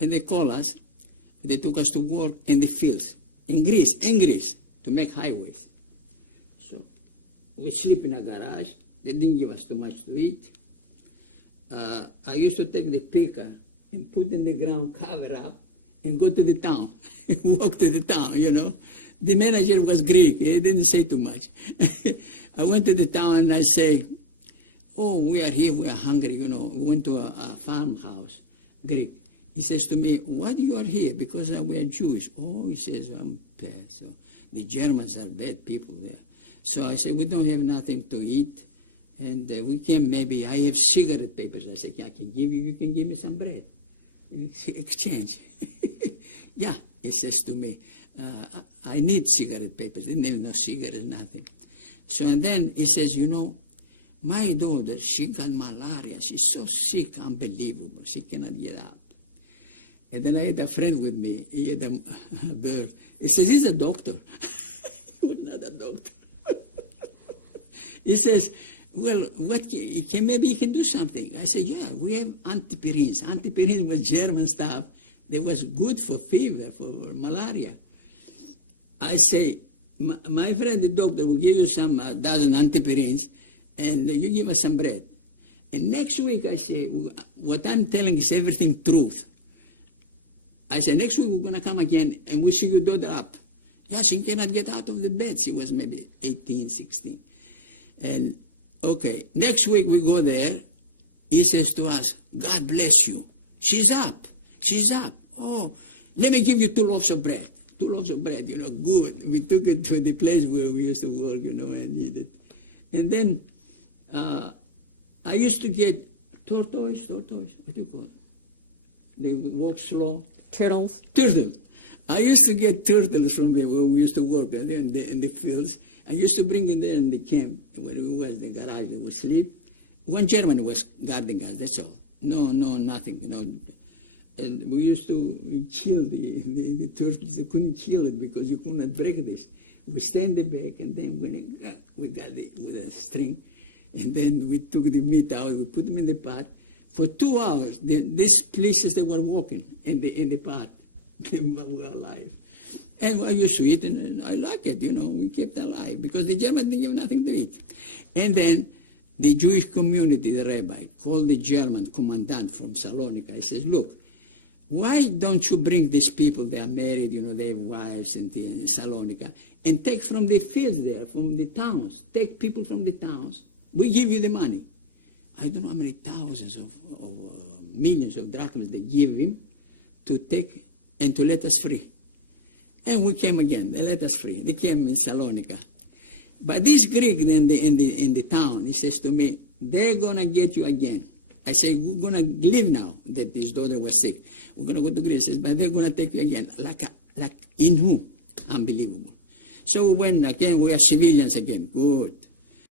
and they call us. They took us to work in the fields, in Greece, to make highways. So we sleep in a garage. They didn't give us too much to eat. I used to take the picker and put in the ground, cover up, and go to the town, walk to the town, you know. The manager was Greek. He didn't say too much. I went to the town and I say, oh, we are here, we are hungry, you know. We went to a farmhouse, Greek. He says to me, why do you are here? Because we are Jewish. Oh, he says, I'm bad. So the Germans are bad people there. So I said, we don't have nothing to eat. And we can maybe, I have cigarette papers. I said, I can give you, you can give me some bread. In exchange. Yeah, he says to me, I need cigarette papers. They didn't have no cigarettes, nothing. So and then he says, you know, my daughter, she got malaria. She's so sick, unbelievable. She cannot get out. And then I had a friend with me. He had a bird. He says, he's a doctor. He was not a doctor. He says, well, maybe he can do something. I said, yeah, we have antipyrines. Antipyrines was German stuff that was good for fever, for malaria. I say, my friend the doctor will give you some dozen antipyrines, and you give us some bread. And next week I say, what I'm telling is everything truth. I said, next week we're going to come again and we see your daughter up. Yeah, she cannot get out of the bed. She was maybe 18, 16. And, okay, next week we go there. He says to us, God bless you. She's up. She's up. Oh, let me give you 2 loaves of bread. 2 loaves of bread, you know, good. We took it to the place where we used to work, you know, and eat it. And then I used to get tortoise, what do you call it? They walk slow. Turtles. I used to get turtles from there where we used to work in the fields. I used to bring them there in the camp, where we was, the garage, they would sleep. One German was guarding us, that's all. No, nothing, you know. And we used to kill the turtles. They couldn't kill it because you could not break this. We stay in the back, and then when we got it with a string, and then we took the meat out, we put them in the pot. For 2 hours, these places they were walking in the pot, they were alive. And I used to eat, and I like it, you know, we kept alive, because the Germans didn't give nothing to eat. And then the Jewish community, the rabbi, called the German commandant from Thessaloniki. He says, look, why don't you bring these people, they are married, you know, they have wives in Thessalonica, and take from the fields there, from the towns, take people from the towns. We give you the money. I don't know how many thousands of millions of drachmas they give him to take and to let us free. And we came again, they let us free. They came in Thessalonica. But this Greek in the town, he says to me, they're going to get you again. I say, we're going to leave now that his daughter was sick. We're going to go to Greece. He says, but they're going to take you again. Like in who? Unbelievable. So we went again, we are civilians again. Good.